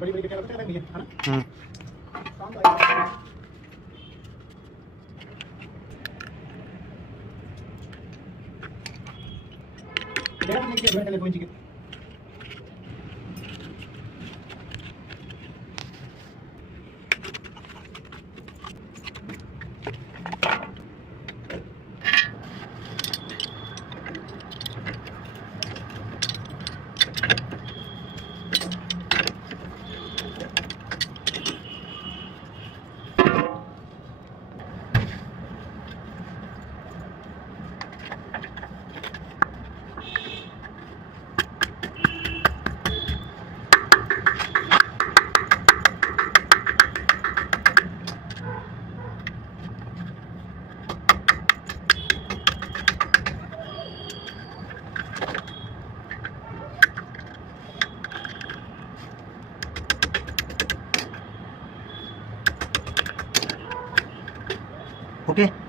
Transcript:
बड़ी बड़ी क्या लगता है भैया, है ना? काम तो आएगा। डेढ़ मिनट के अंदर चले 2 इंच के। ओके